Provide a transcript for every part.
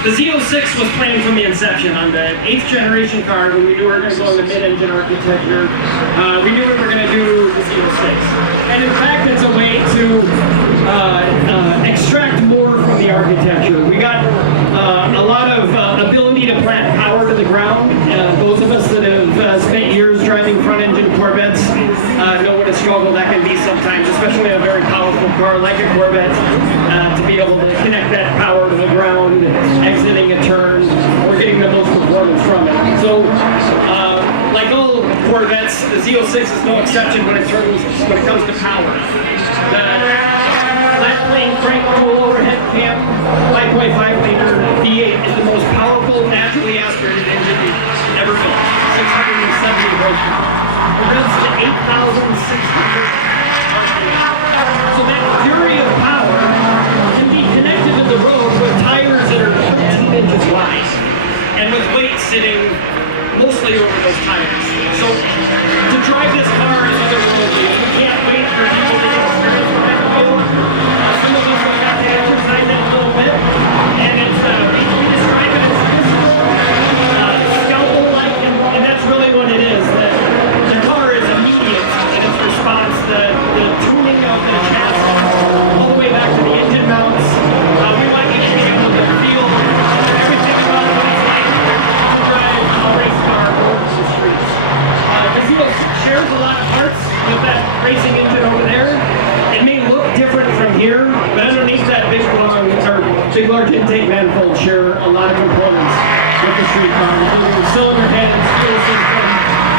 The Z06 was planned from the inception. On the 8th generation car, when we knew we were going to go in the mid-engine architecture, we knew we were going to do the Z06. And in fact, it's a way to extract more from the architecture. We got a lot of ability to plant power to the ground. Those of us that have spent years driving front-engine Corvettes know what a struggle that can be sometimes, especially in a very powerful car like a Corvette, to be able to connect that power to the ground, exiting a turn, or getting the most performance from it. So, like all Corvettes, the Z06 is no exception when it comes to power. The flat plane crank roll overhead cam 5.5 liter V8 is the most powerful naturally aspirated engine we've ever built. 670 horsepower. It runs to 8,600 RPM. So that fury of power can be connected to the road with tires that are 13 inches wide, and with weight sitting mostly over those tires. So to drive this car is otherworldly. We can't wait for people to get experience with that wheel. Some of us have got to exercise it a little bit, and it's we describe it as physical, scalpel-like, and that's really what it is. The car is immediate in its response. The tuning of the chassis all the way back to the engine mounts. We want you to be able to feel everything about what it's like to drive a race car over the streets. The Z06 shares a lot of parts with that racing engine over there. It may look different from here, but underneath that big large intake manifold share a lot of components with the street car, including cylinder heads, fuel system,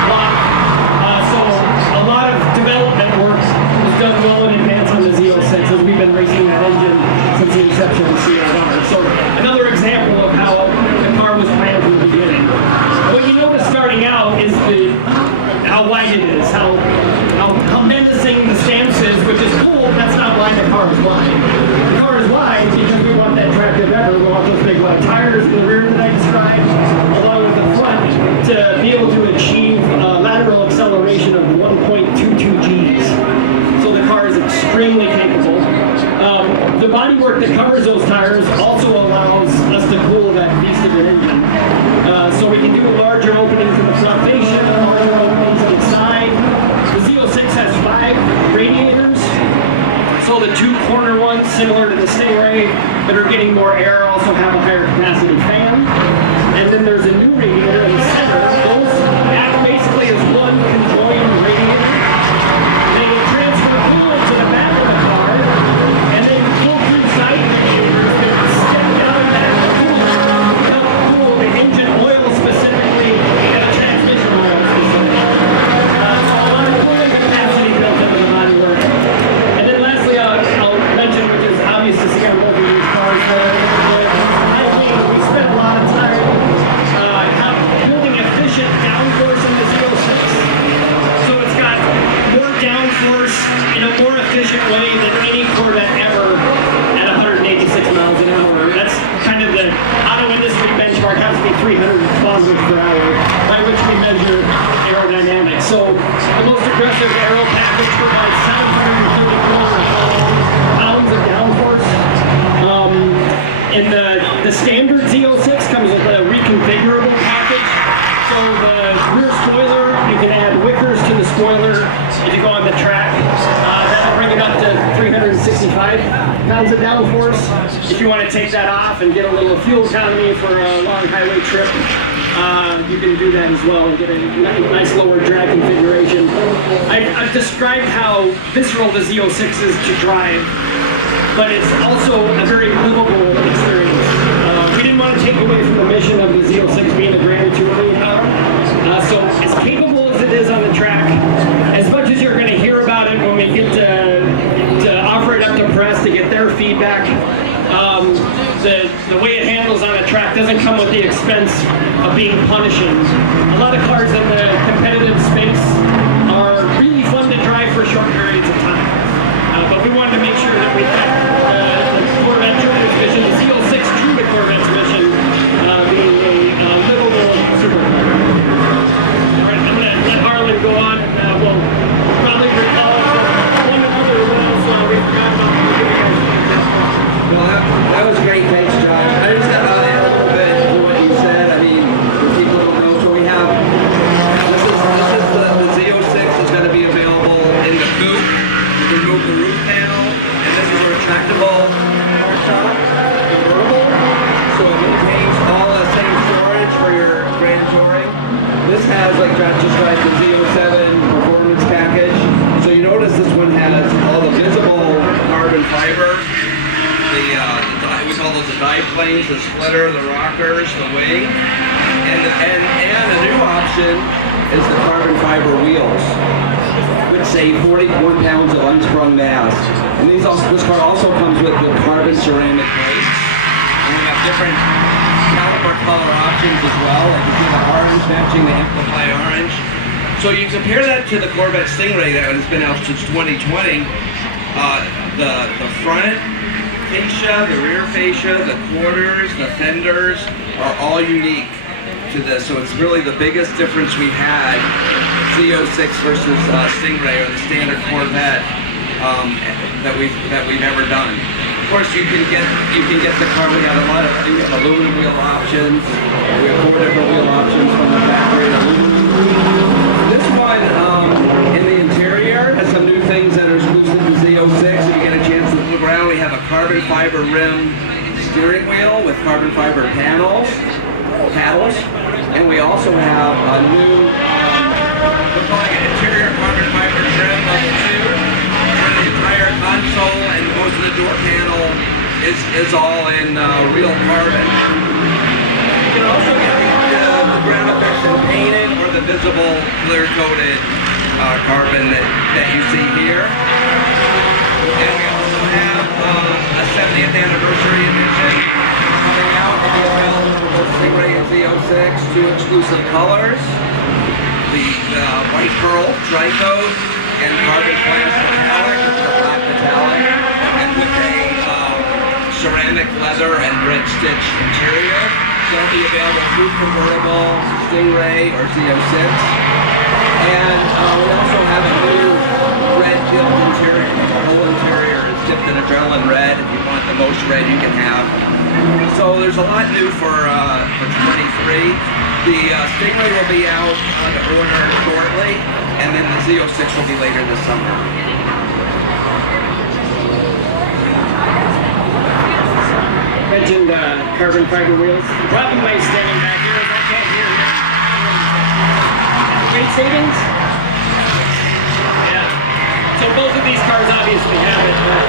block. So a lot of development work was done well in advance on the Z06 as we've been racing that engine since the inception of CRR. So another example of how the car was planned from the beginning. What you notice starting out is how wide it is, how menacing the stance is, which is cool. That's not why the car is wide. The car is wide because we want that tractive effort. We want those big wide tires in the rear that I described, along with the front, to be able to achieve lateral acceleration of 1.22 Gs. So the car is extremely capable. The bodywork that covers those tires also allows us to cool that beast of an engine. So we can do larger openings in the front fascia, larger openings inside. The Z06 has 5 radiators. So the 2 corner ones, similar to the Stingray, that are getting more air, also have a higher capacity fan. And then there's a new radiator in the center. Those act basically as one conjoined radiator. They transfer coolant to the back of the car, and then pull through side radiators that step down that coolant to help cool the engine oil specifically and the transmission oil specifically. So a lot of cooling capacity built into the bodywork. And then lastly, I'll mention, which is obvious to see on both of these cars, we spent a lot of time building efficient downforce in the Z06. So it's got more downforce in a more efficient way than any Corvette ever at 186 miles an hour. That's kind of the auto industry benchmark, has to be 300 kilometers per hour, by which we measure aerodynamics. So the most aggressive aero package provides 734 pounds of downforce. And the standard Z06 comes with a reconfigurable package. So the rear spoiler, you can add wickers to the spoiler if you go on the track. That'll bring it up to 365 pounds of downforce. If you want to take that off and get a little fuel economy for a long highway trip, you can do that as well and get a nice lower drag configuration. I've described how visceral the Z06 is to drive, but it's also a very livable experience. We didn't want to take away from the mission of the Z06 being a Grand Touring car. So as capable as it is on the track, as much as you're going to hear about it when we get to offer it up to press to get their feedback, the way it handles on a track doesn't come with the expense of being punishing. A lot of cars in the competitive space are really fun to drive for short periods of time. But we wanted to make sure that we kept the Corvette Touring's mission, the Z06 true to Corvette's mission, being a livable supercar. All right, I'm going to let Harlan go on, and we'll probably recall one another what else we forgot about. Well, that was a great case, John. I just got guys like just drive the Z07 performance package. So you notice this one has all the visible carbon fiber, we call those the dive planes, the splitter, the rockers, the wing, and a new option is the carbon fiber wheels, which save 41 pounds of unsprung mass. And this car also comes with the carbon ceramic brakes, and we have different caliper color options as well. Like you see the orange matching the Amplify orange. So you compare that to the Corvette Stingray that has been out since 2020. The front fascia, the rear fascia, the quarters, the fenders are all unique to this. So it's really the biggest difference we've had, Z06 versus Stingray or the standard Corvette that we've ever done. Of course, you can get the car. We have a lot of aluminum wheel options. We have 4 different wheel options from the factory. This one in the interior has some new things that are exclusive to Z06. If you get a chance to look around, we have a carbon fiber rim steering wheel with carbon fiber paddles, and we also have a new, we're calling it interior carbon fiber trim level 2, where the entire console and most of the door panel is all in real carbon. You can also get the ground effects in painted or the visible clear-coated carbon that you see here. And we also have a 70th anniversary edition coming out. It'll be available for both Stingray and Z06, 2 exclusive colors. The white pearl tri-coat and carbon flash metallic, or black metallic, and with a ceramic leather and red stitch interior. They'll be available through Convertible, Stingray, or Z06. And we also have a new red dipped interior. The whole interior is dipped in adrenaline red if you want the most red you can have. So there's a lot new for 23. The Stingray will be out on order shortly, and then the Z06 will be later this summer. Mentioned carbon fiber wheels. The problem by standing back here is I can't hear you. Weight savings? Yeah. So both of these cars obviously have it, but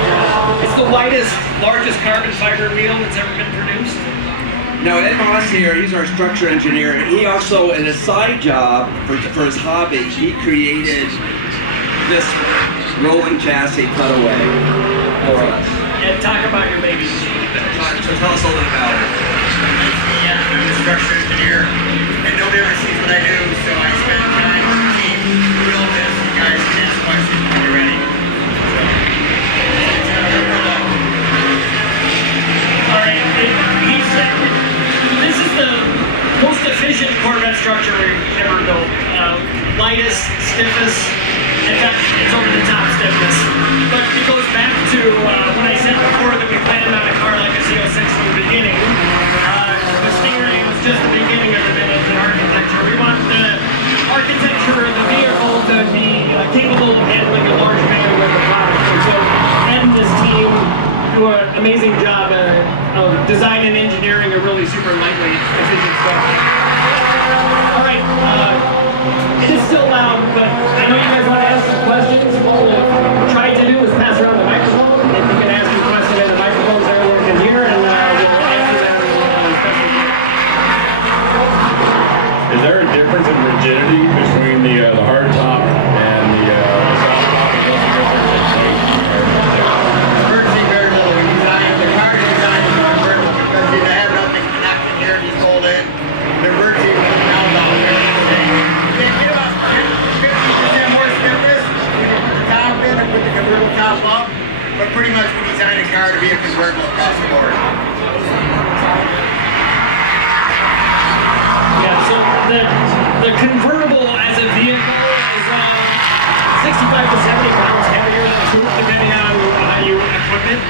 it's the widest, largest carbon fiber wheel that's ever been produced. Now Ed Moss here, he's our structure engineer. He also, in a side job for his hobby, he created this rolling chassis cutaway for us. And talk about your baby. So tell us a little bit about it. Yeah, I'm a structure engineer, and nobody ever sees what I do, so I spend time with the team to build this. You guys can ask questions when you're ready. All right, he said this is the most efficient Corvette structure we've ever built. Lightest, stiffest, in fact, it's over the top stiffness. But it goes back to when I said before that we planned on a car like a Z06 from the beginning. The Stingray was just the beginning of the mid-engine architecture. We want the architecture of the vehicle to be capable of handling a large bandwidth of product. And so Ed and his team do an amazing job of design and engineering a really super lightweight, efficient stuff. All right, it is still loud, but I know you guys want to ask some questions. What we'll try to do is pass around the microphone. If you can ask your question in the microphones, everyone can hear, and we'll answer them as best we can. Is there a difference in rigidity between the hard top and the soft top? Virtually very little. We designed the car design is not perfect because you have nothing connected here and you fold in. They're virtually now down here. You can get about 50% more stiffness when you put the top in and put the convertible top up. But pretty much we designed a car to be a convertible across the board. Yeah, so the convertible as a vehicle is 65 to 70 pounds heavier than the coupe, depending on how you equip it.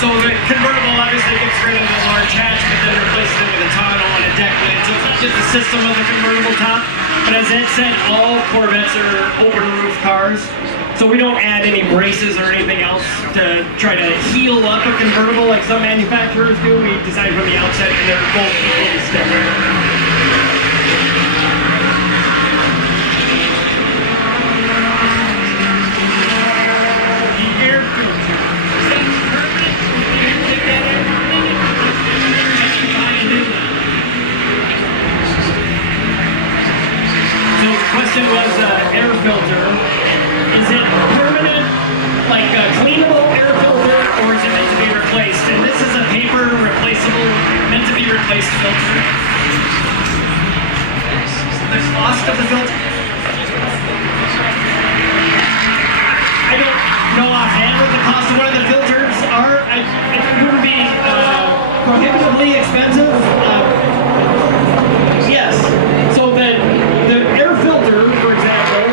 So the convertible obviously gets rid of the large hatch, but then replaces it with a tonneau and a deck lid. So it's not just the system of the convertible top, but as Ed said, all Corvettes are open roof cars. So we don't add any braces or anything else to try to heel up a convertible like some manufacturers do. We design from the outset and they're both equally stiff. replaced filter. The cost of the filter? I don't know offhand what the cost of one of the filters are. It wouldn't be prohibitively expensive. Yes. So the air filter, for example,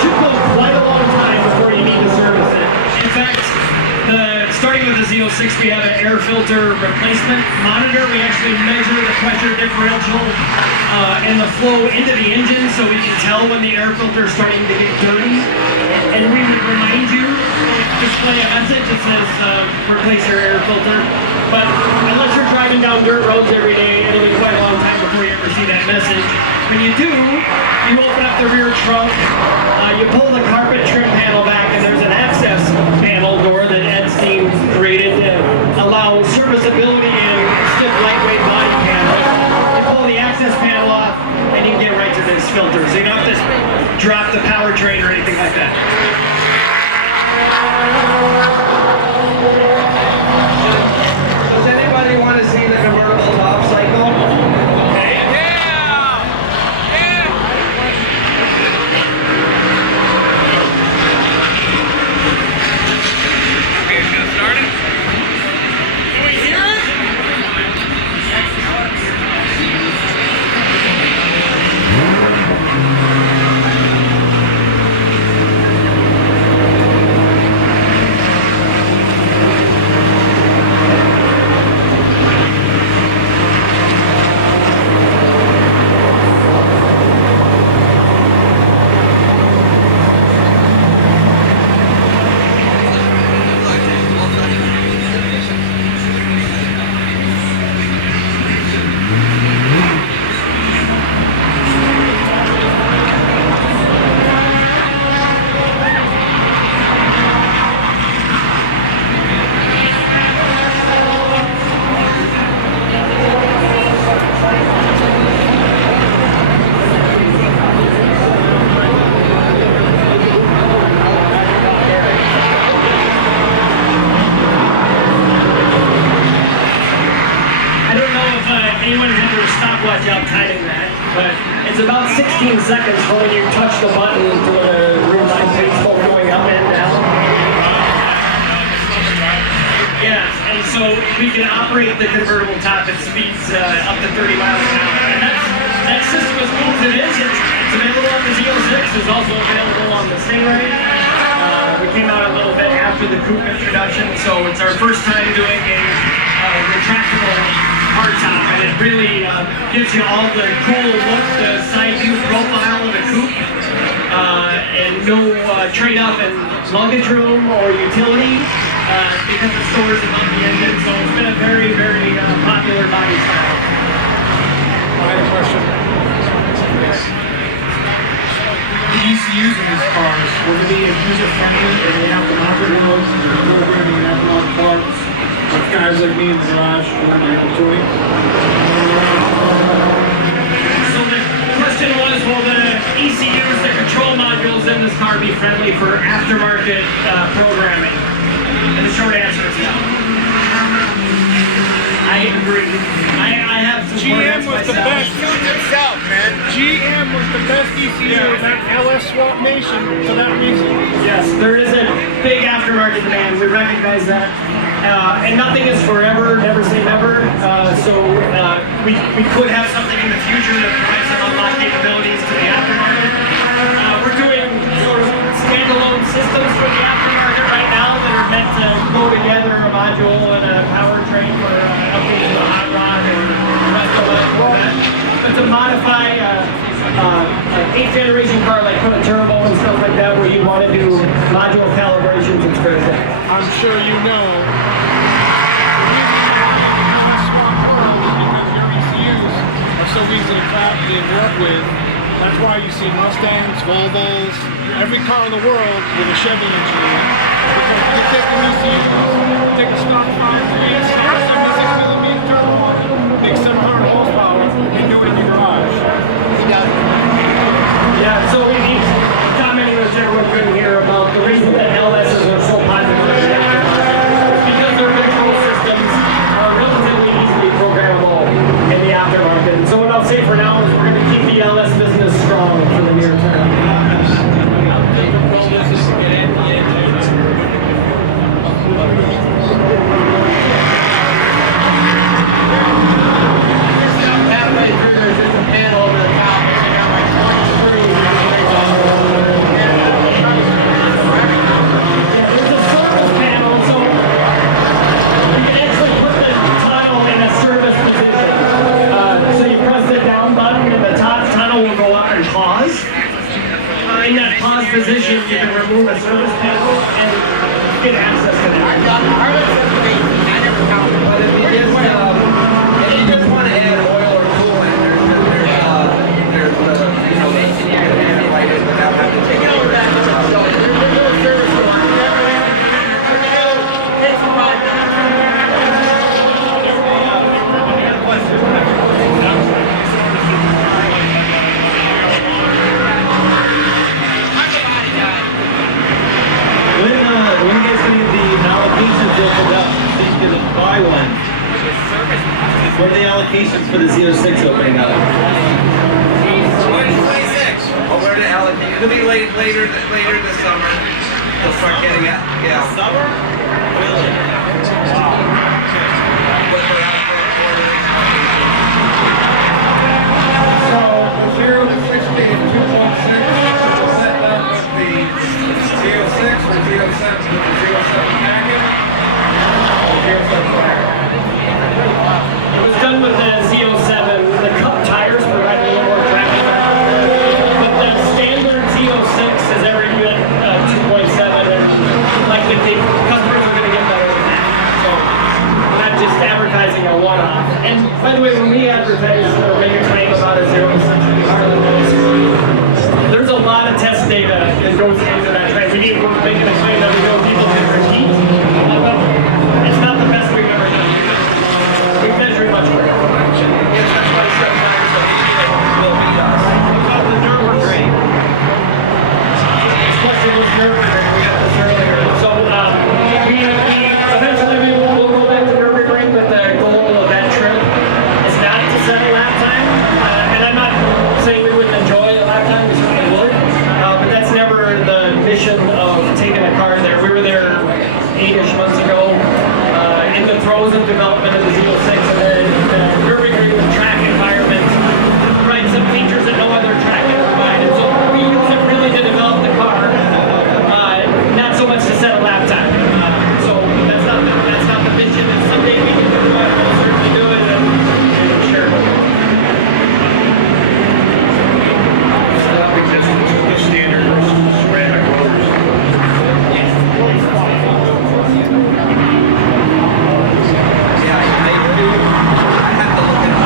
should go quite a long time before you need to service it. In fact, starting with the Z06, we have an air filter replacement monitor. We actually measure the pressure differential and the flow into the engine so we can tell when the air filter is starting to get dirty. And we would remind you, display a message that says replace your air filter. But unless you're driving down dirt roads every day, it'll be quite a long time before you ever see that message. When you do, you open up the rear trunk, you pull the carpet trim panel back, and there's an access panel door that Ed's team created to allow serviceability in stiff, lightweight body panels. You pull the access panel off, and you get right to this filter. So you don't have to drop the powertrain or anything like that. Does anybody want to see the convertible top cycle? anyone had their stopwatch out timing that, but it's about 16 seconds from when you touch the button to the room light baseball going up and down. Yeah, and so we can operate the convertible top at speeds up to 30 miles an hour. And that system, as cool as it is, it's available on the Z06, it's also available on the Stingray. We came out a little bit after the coupe introduction, so it's our first time doing a retractable hardtop, and it really gives you all the cool look, the side view profile of a coupe, and no trade-off in luggage room or utility because it stores above the engine. So it's been a very, very popular body style. I have a question. The ECUs in these cars, will they be user-friendly and they have the market roads and they're programming and aftermarket parts with guys like me in the garage who want to be able to it? So the question was, will the ECUs, the control modules in this car be friendly for aftermarket programming? And the short answer is no. I agree. I have some GM was the best. Itself, man. GM was the best ECU in that LS Swap Nation for that reason. Yes, there is a big aftermarket demand. We recognize that. And nothing is forever, never say never. We could have something in the future that provides some unlocked capabilities to the aftermarket. We're doing sort of standalone systems for the aftermarket right now that are meant to go together a module and a powertrain for updating the hot rod or resto Corvette. But to modify an 8th generation car like put a turbo and stuff like that where you want to do module calibrations, it's very good. I'm sure you know. So easy to copy and work with. That's why you see Mustangs, Volvos, every car in the world with a Chevy engine in it. Because you can take the ECUs, take a stock 5.3, 76mm turbo, make 700 horsepower, and do it in your garage. Yeah, so he's commenting with everyone couldn't hear about the reason that LSs are so popular in the aftermarket is because their control systems are relatively easily programmable. What are the allocations for the Z06 opening up? 2026. Oh, we're to allocate. It'll be later this summer. They'll start getting it. Yeah. Summer? Really? Wow. So the 0 to 60 and 2.6 set up with the Z06 or Z07 with the Z07 package. It was done with the Z07. The cup tires provide a little more traction. But the standard Z06 is every bit 2.7, and like the customers are going to get better with that. So we're not just advertising a one-off. And by the way, when we advertise or make a claim about a 06 Harlan, there's a lot of test data that goes into that claim. We're making a claim that we know people can repeat. But it's not the best we've ever done. We measure much better. Yes, that's why sometimes will beat us. What about the Nürburgring? This question was Nürburgring. We got this earlier. So we eventually we'll go back to Nürburgring, but the goal of that trip is not to set a lap time. And I'm not saying we wouldn't enjoy a lap time. We certainly would. But that's never the mission of taking a car there. We were there 8-ish months ago in the throes of development of the Z06, and then the Nürburgring track environment provides some features that no other track can provide. And so we use it really to develop the car, not so much to set a lap time. So that's not the mission. If someday we can do it, we'll certainly do it, and sure. Stopping distance with the standard versus the ceramic rotors. Yeah, I have to look at it.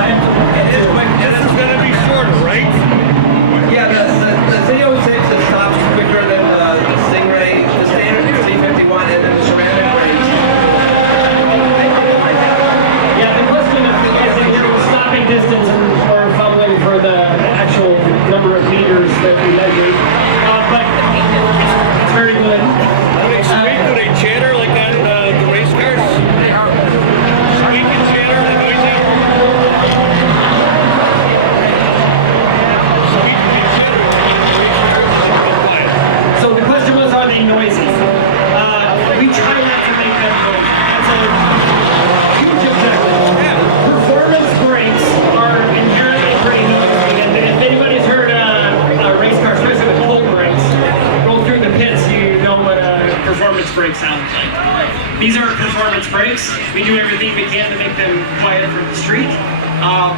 It is quick. This is going to be shorter, right? Yeah, the Z06 is stops quicker than the Stingray, the standard Z51, and then the ceramic range. Yeah, the question is stopping distance or fumbling for the actual number of meters that we measure. But it's very good. Do they chatter like that the race cars? Squeak and chatter, the noisy? Squeak and chatter. So the question was, are they noisy? We try not to make them noisy. That's a huge objective. Performance brakes are inherently pretty noisy. And if anybody's heard a race car, especially with cold brakes, roll through the pits, you know what a performance brake sounds like. These are performance brakes. We do everything we can to make them quiet from the street.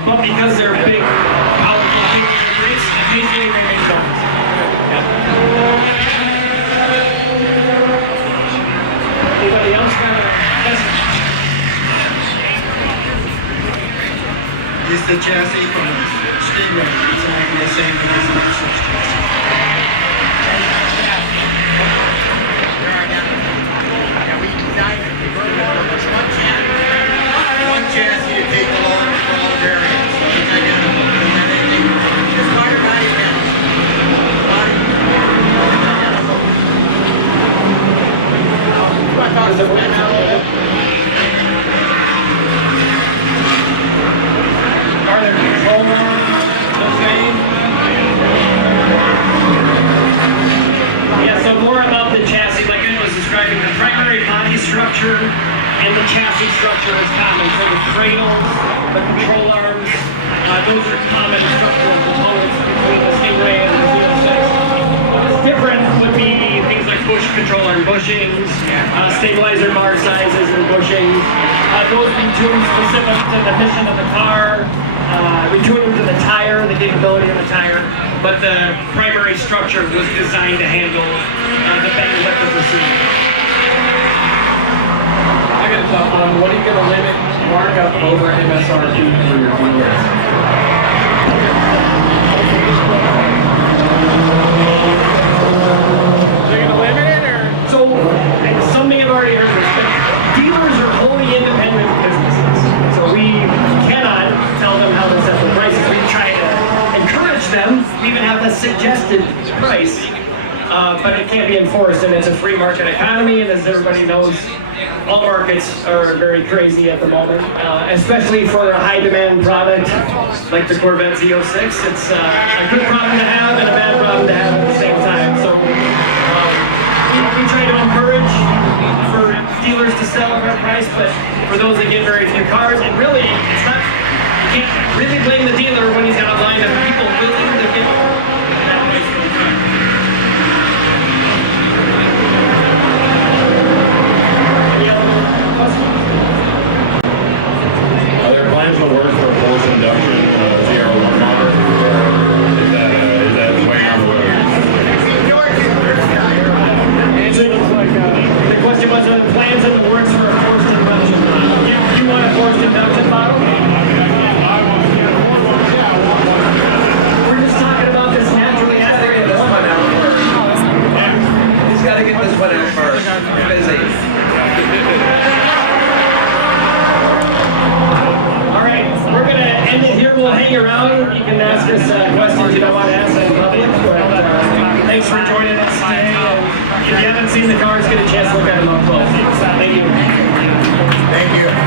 But because they're big, powerful, capable brakes, occasionally they make noise. Anybody else got a question? Is the chassis from the Stingray exactly the same as the Z06 chassis? Yeah, we designed it convertible. There's one chassis to take along for all variants. So it's identical. And then anything, just minor body panels. Body. Identical. You want to talk about that now a little bit? Are there control arms the same? Yeah, so more about the chassis, like I was describing, the primary body structure and the chassis structure is common. So the cradles, the control arms, those are common structural components between the Stingray and the Z06. What is different would be things like bush control arm bushings, stabilizer bar sizes and bushings. Those we tune specific to the mission of the car. We tune them to the tire, the capability of the tire, but the primary structure was designed to handle the bend width of the seat. I got a tough one. What are you going to limit markup over MSRP for your dealers? They're going to limit it, or? So, and some may have already heard this, but dealers are wholly independent businesses. So we cannot tell them how to set the prices. We try to encourage them, even have a suggested price, but it can't be enforced, and it's a free market economy, and as everybody knows, all markets are very crazy at the moment, especially for a high demand product like the Corvette Z06. It's a good problem to have and a bad problem to have at the same time. So we try to encourage for dealers to sell at our price, but for those that get very few cars, and really, it's not, you can't really blame the dealer when he's got a line of people willing to get that price for the car. Are there plans to work for a forced induction ZR1 motor? Is that way down the road? The question was, are the plans in the works for a forced induction model? You want a forced induction model? We're just talking about this naturally aspirated. He's got to get this one out first. You're busy. All right, we're going to end it here. We'll hang around. You can ask us questions you don't want to ask in public. But thanks for joining us today. If you haven't seen the cars, get a chance to look at them up close. Thank you. Thank you.